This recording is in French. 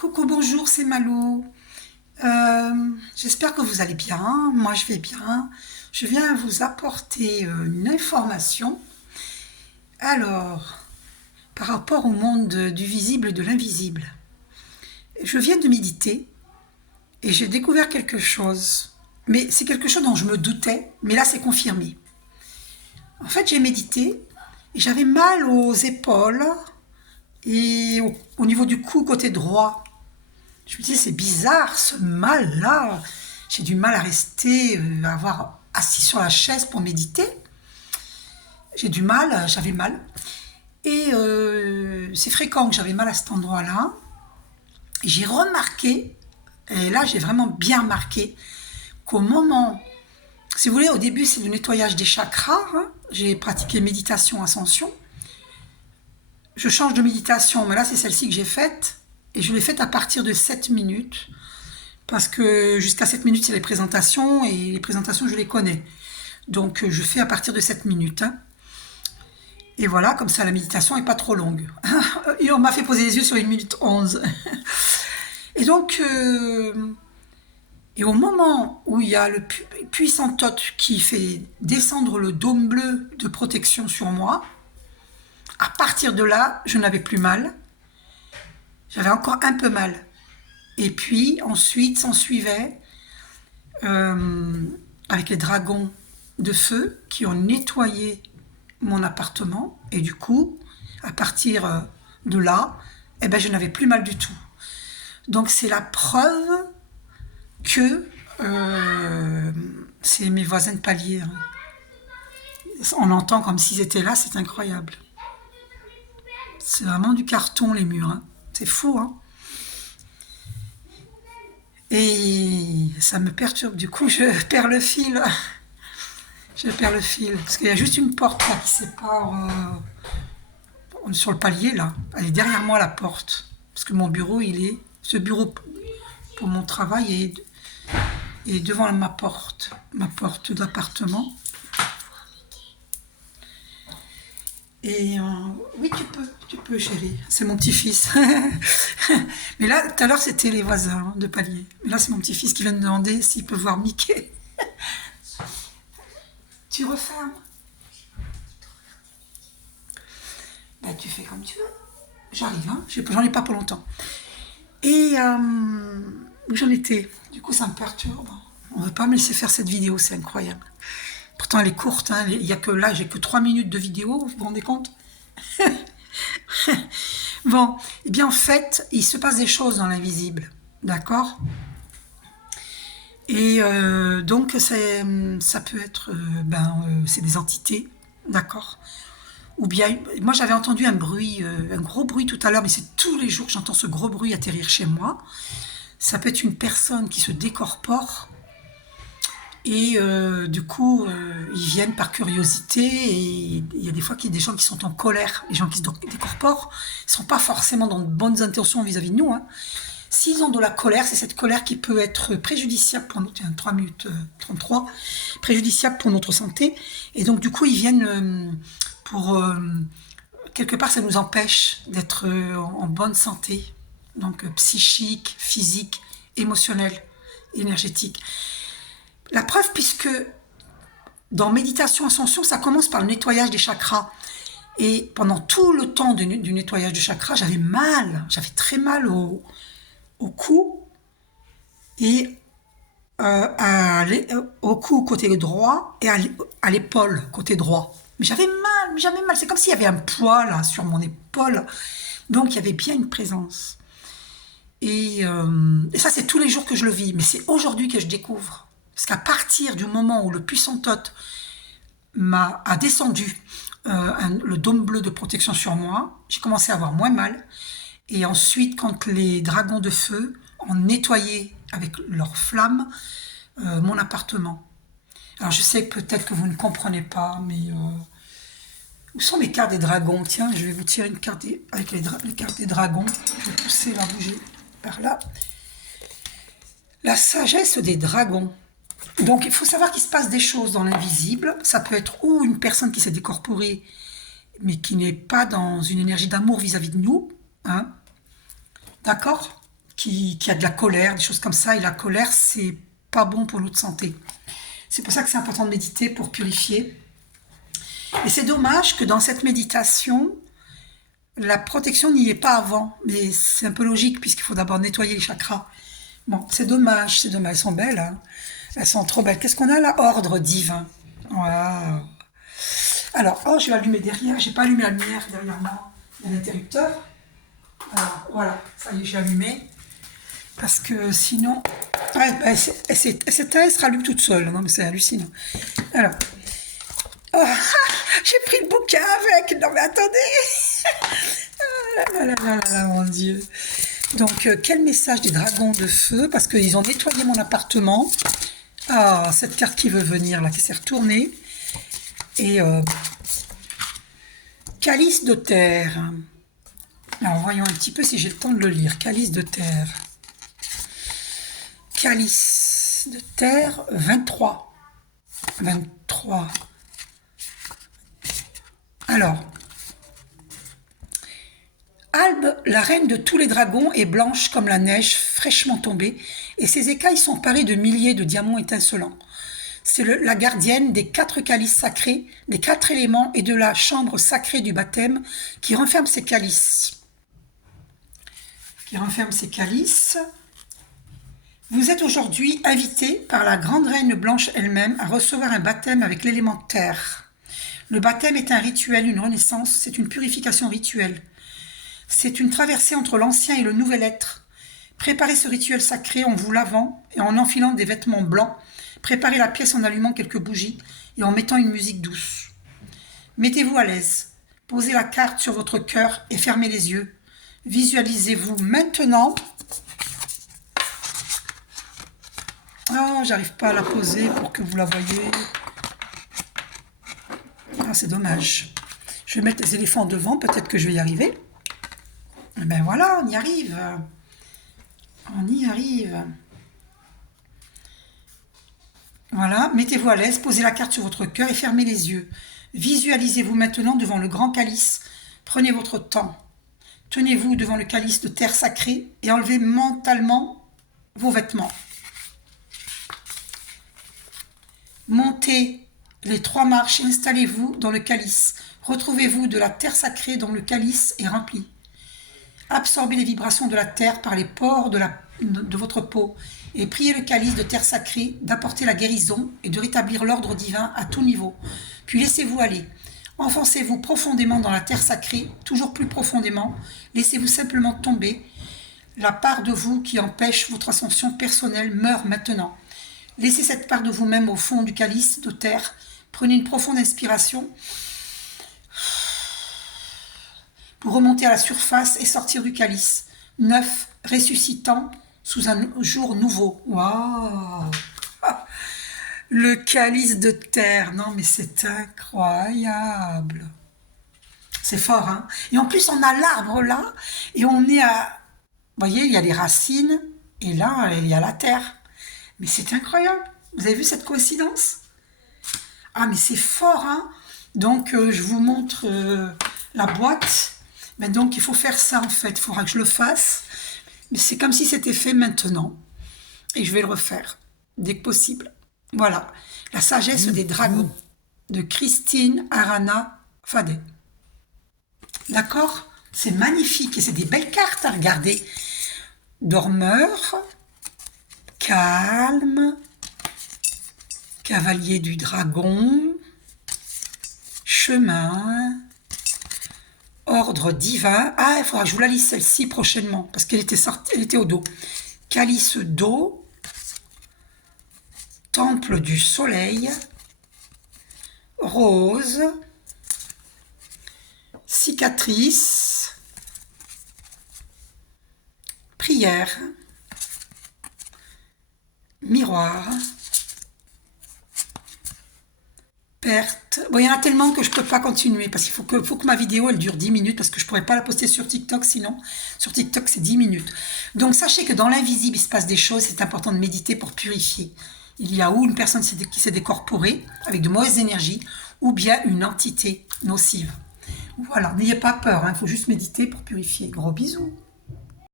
Coucou, bonjour, c'est Malou. J'espère que vous allez bien. Moi, je vais bien. Je viens vous apporter une information. Alors, par rapport au monde du visible et de l'invisible. Je viens de méditer et j'ai découvert quelque chose. Mais c'est quelque chose dont je me doutais, mais là, c'est confirmé. En fait, j'ai médité et j'avais mal aux épaules et au niveau du cou côté droit. Je me disais, c'est bizarre ce mal-là. J'ai du mal à rester, à avoir assis sur la chaise pour méditer. J'ai du mal, j'avais mal. Et c'est fréquent que j'avais mal à cet endroit-là. Et j'ai remarqué, et là j'ai vraiment bien remarqué, qu'au moment, si vous voulez, au début c'est le nettoyage des chakras. Hein. J'ai pratiqué méditation ascension. Je change de méditation, mais là c'est celle-ci que j'ai faite. Et je l'ai faite à partir de 7 minutes. Parce que jusqu'à 7 minutes, c'est les présentations, et les présentations, je les connais. Donc, je fais à partir de 7 minutes. Hein. Et voilà, comme ça, la méditation n'est pas trop longue. Et on m'a fait poser les yeux sur 1 minute 11. Et donc, et au moment où il y a le puissant Thoth qui fait descendre le dôme bleu de protection sur moi, à partir de là, je n'avais plus mal. J'avais encore un peu mal. Et puis, ensuite, s'en suivait avec les dragons de feu qui ont nettoyé mon appartement. Et du coup, à partir de là, eh ben, je n'avais plus mal du tout. Donc, c'est la preuve que c'est mes voisins de palier. Hein. On entend comme s'ils étaient là, c'est incroyable. C'est vraiment du carton, les murs. Hein. C'est fou, hein. Et ça me perturbe. Du coup, je perds le fil. Je perds le fil. Parce qu'il y a juste une porte là qui sépare. On est sur le palier là. Elle est derrière moi la porte. Parce que mon bureau, il est. Ce bureau pour mon travail est devant ma porte d'appartement. Et oui, tu peux, chérie. C'est mon petit-fils. Mais là, tout à l'heure, c'était les voisins de palier. Mais là, c'est mon petit-fils qui vient de demander s'il peut voir Mickey. Tu refermes. Ben, tu fais comme tu veux. J'arrive, hein. J'en ai pas pour longtemps. Et où j'en étais. Du coup, ça me perturbe. On ne veut pas me laisser faire cette vidéo, c'est incroyable. Pourtant, elle est courte. Hein. Il y a que là, j'ai que 3 minutes de vidéo. Vous vous rendez compte? Bon, eh bien, en fait, il se passe des choses dans l'invisible. D'accord? Et donc, ça peut être, c'est des entités, d'accord? Ou bien, moi j'avais entendu un bruit, un gros bruit tout à l'heure, mais c'est tous les jours que j'entends ce gros bruit atterrir chez moi. Ça peut être une personne qui se décorpore, et du coup, ils viennent par curiosité, et il y a des fois qu'il y a des gens qui sont en colère. Les gens qui se décorporent ne sont pas forcément dans de bonnes intentions vis-à-vis de nous, hein. S'ils ont de la colère, c'est cette colère qui peut être préjudiciable pour notre 3 minutes 33, préjudiciable pour notre santé. Et donc du coup, ils viennent pour quelque part, ça nous empêche d'être en bonne santé, donc psychique, physique, émotionnelle, énergétique. La preuve, puisque dans méditation ascension, ça commence par le nettoyage des chakras. Et pendant tout le temps du nettoyage du chakra, j'avais mal, j'avais très mal au cou et au cou côté droit et à l'épaule côté droit. Mais j'avais mal, jamais mal. C'est comme s'il y avait un poids là sur mon épaule. Donc il y avait bien une présence. Et ça, c'est tous les jours que je le vis. Mais c'est aujourd'hui que je découvre. Parce qu'à partir du moment où le puissant Thoth a descendu le dôme bleu de protection sur moi, j'ai commencé à avoir moins mal. Et ensuite, quand les dragons de feu ont nettoyé avec leurs flammes mon appartement. Alors je sais peut-être que vous ne comprenez pas, mais où sont mes cartes des dragons? Tiens, je vais vous tirer une carte avec les cartes des dragons. Je vais pousser la bouger par là. La sagesse des dragons. Donc il faut savoir qu'il se passe des choses dans l'invisible. Ça peut être ou une personne qui s'est décorporée, mais qui n'est pas dans une énergie d'amour vis-à-vis de nous, hein, d'accord, qui a de la colère, des choses comme ça. Et la colère, c'est pas bon pour notre santé. C'est pour ça que c'est important de méditer pour purifier. Et c'est dommage que dans cette méditation, la protection n'y est pas avant. Mais c'est un peu logique puisqu'il faut d'abord nettoyer les chakras. Bon, c'est dommage, c'est dommage. Elles sont belles, hein. Elles sont trop belles. Qu'est-ce qu'on a là? Ordre divin. Waouh. Alors, oh, je vais allumer derrière. J'ai pas allumé la lumière derrière moi. Il y a l'interrupteur. Alors, voilà, ça y est, j'ai allumé. Parce que sinon... Ouais, elle s'éteint, elle se rallume toute seule. Non, mais c'est hallucinant. Alors... Oh, j'ai pris le bouquin avec. Non, mais attendez. Ah là là là là là, mon Dieu. Donc, quel message des dragons de feu? Parce qu'ils ont nettoyé mon appartement. Ah, cette carte qui veut venir, là, qui s'est retournée. Et... Calice de terre. Alors, voyons un petit peu si j'ai le temps de le lire. Calice de terre. Calice de terre, 23. 23. Alors, Albe, la reine de tous les dragons, est blanche comme la neige fraîchement tombée, et ses écailles sont parées de milliers de diamants étincelants. C'est la gardienne des 4 calices sacrés, des 4 éléments et de la chambre sacrée du baptême qui renferme ces calices. Vous êtes aujourd'hui invité par la grande reine blanche elle-même à recevoir un baptême avec l'élément terre. Le baptême est un rituel, une renaissance, c'est une purification rituelle. C'est une traversée entre l'ancien et le nouvel être. Préparez ce rituel sacré en vous lavant et en enfilant des vêtements blancs. Préparez la pièce en allumant quelques bougies et en mettant une musique douce. Mettez-vous à l'aise. Posez la carte sur votre cœur et fermez les yeux. Visualisez-vous maintenant. Oh, j'arrive pas à la poser pour que vous la voyez. Ah, c'est dommage. Je vais mettre les éléphants devant, peut-être que je vais y arriver. Ben voilà, on y arrive. On y arrive. Voilà, mettez-vous à l'aise, posez la carte sur votre cœur et fermez les yeux. Visualisez-vous maintenant devant le grand calice. Prenez votre temps. Tenez-vous devant le calice de terre sacrée et enlevez mentalement vos vêtements. Montez les 3 marches et installez-vous dans le calice. Retrouvez-vous de la terre sacrée dont le calice est rempli. Absorbez les vibrations de la terre par les pores de votre peau et priez le calice de terre sacrée d'apporter la guérison et de rétablir l'ordre divin à tout niveau. Puis laissez-vous aller. Enfoncez-vous profondément dans la terre sacrée, toujours plus profondément. Laissez-vous simplement tomber. La part de vous qui empêche votre ascension personnelle meurt maintenant. Laissez cette part de vous-même au fond du calice de terre. Prenez une profonde inspiration pour remonter à la surface et sortir du calice. Neuf, ressuscitant sous un jour nouveau. Waouh! Le calice de terre. Non, mais c'est incroyable. C'est fort, hein? Et en plus, on a l'arbre là, et on est à... Vous voyez, il y a les racines, et là, il y a la terre. Mais c'est incroyable. Vous avez vu cette coïncidence? Ah, mais c'est fort, hein? Donc, je vous montre la boîte. Mais donc, il faut faire ça, en fait. Il faudra que je le fasse. Mais c'est comme si c'était fait maintenant. Et je vais le refaire, dès que possible. Voilà. La sagesse des dragons, de Christine Arana Fadé. D'accord? C'est magnifique. Et c'est des belles cartes à regarder. Dormeur, calme, cavalier du dragon, chemin, ordre divin. Ah, il faudra que je vous la lise celle-ci prochainement, parce qu'elle était sortie, elle était au dos. Calice d'eau, temple du soleil, rose, cicatrice, prière, miroir, perte. Bon, il y en a tellement que je ne peux pas continuer parce qu'il faut que ma vidéo elle dure 10 minutes parce que je ne pourrais pas la poster sur TikTok sinon. Sur TikTok, c'est 10 minutes. Donc, sachez que dans l'invisible, il se passe des choses. C'est important de méditer pour purifier. Il y a ou une personne qui s'est décorporée avec de mauvaises énergies ou bien une entité nocive. Voilà, n'ayez pas peur, il faut juste méditer pour purifier. Gros bisous.